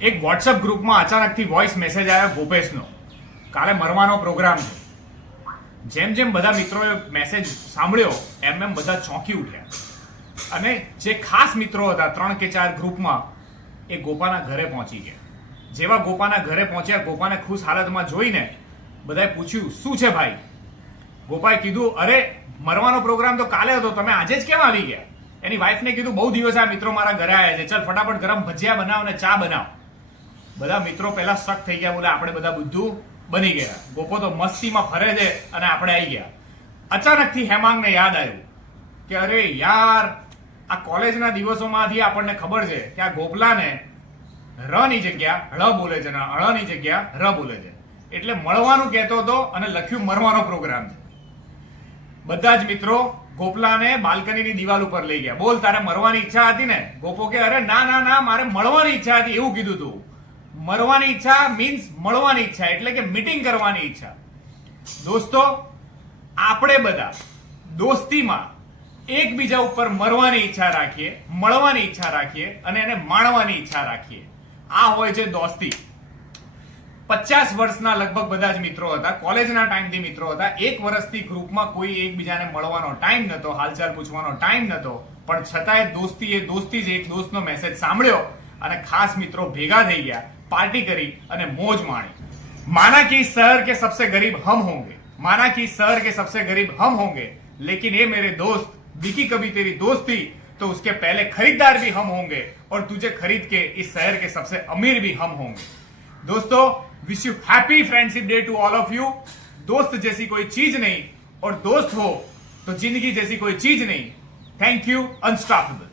એક વોટ્સઅપ ગ્રુપમાં અચાનકથી voice message આવ્યો ગોપેશનો. કાલે મરવાનો પ્રોગ્રામ છે. જેમ જેમ બધા મિત્રોએ મેસેજ સાંભળ્યો એમ બધા ચોંકી ઉઠ્યા અને જે ખાસ મિત્રો હતા 3 કે 4 ગ્રુપમાં એ ગોપાના ઘરે પહોંચી ગયા. જેવા ગોપાના ઘરે પહોંચ્યા, ગોપાને ખુશ હાલતમાં જોઈને બધાએ પૂછ્યું, શું છે ભાઈ? ગોપાએ કીધું, અરે મરવાનો પ્રોગ્રામ તો કાલે હતો, તમે આજે જ કેમ આવી ગયા? એની વાઈફને કીધું, બહુ દિવસ આ મિત્રો મારા ઘરે આવ્યા છે, ચાલ ફટાફટ ગરમ ભજીયા બનાવ ને ચા બનાવ. બધા મિત્રો પહેલા શક થઈ ગયા, બોલે આપણે બધા બુદ્ધુ બની ગયા. ગોપો તો મસ્તીમાં ફરે છે અને આપણે આવી ગયા. અચાનકથી હેમાંગને યાદ આવ્યું કે અરે યાર, આ કોલેજના દિવસોમાંથી આપણને ખબર છે કે આ ગોપલાને ર ની જગ્યા ળ બોલે છે અને ળ ની જગ્યા ર બોલે છે, એટલે મળવાનું કહેતો હતો અને લખ્યું મરવાનો પ્રોગ્રામ છે. બધા જ મિત્રો ગોપલાને બાલ્કનીની દિવાલ ઉપર લઈ ગયા. બોલ, તારે મરવાની ઈચ્છા હતી ને? ગોપો કે અરે ના ના ના, મારે મળવાની ઈચ્છા હતી, એવું કીધું તું. મરવાની ઈચ્છા મીન્સ મળવાની ઈચ્છા, એટલે કે મીટિંગ કરવાની ઈચ્છા. દોસ્તો, આપણે બધા દોસ્તીમાં એકબીજા ઉપર મરવાની ઈચ્છા રાખીએ, મળવાની ઈચ્છા રાખીએ અને એને માણવાની ઈચ્છા રાખીએ. આ હોય છે દોસ્તી. 50 વર્ષના લગભગ બધા જ મિત્રો હતા, કોલેજના ટાઈમથી મિત્રો હતા. 1 વર્ષથી ગ્રુપમાં કોઈ એકબીજાને મળવાનો ટાઈમ નતો, હાલચાલ પૂછવાનો ટાઈમ નતો, પણ છતાંય દોસ્તી જ એક દોસ્તનો મેસેજ સાંભળ્યો અને ખાસ મિત્રો ભેગા થઈ ગયા, पार्टी करी અને मौज माणी. माना कि शहर के सबसे गरीब हम होंगे, माना कि शहर के सबसे गरीब हम होंगे, लेकिन ये मेरे दोस्त विकी कभी तेरी दोस्त थी तो उसके पहले खरीदार भी हम होंगे और तुझे खरीद के इस शहर के सबसे अमीर भी हम होंगे. दोस्तों, wish you happy friendship day to all of you. दोस्त जैसी कोई चीज नहीं और दोस्त हो तो जिंदगी जैसी कोई चीज नहीं. Thank you. अनस्टॉपेबल.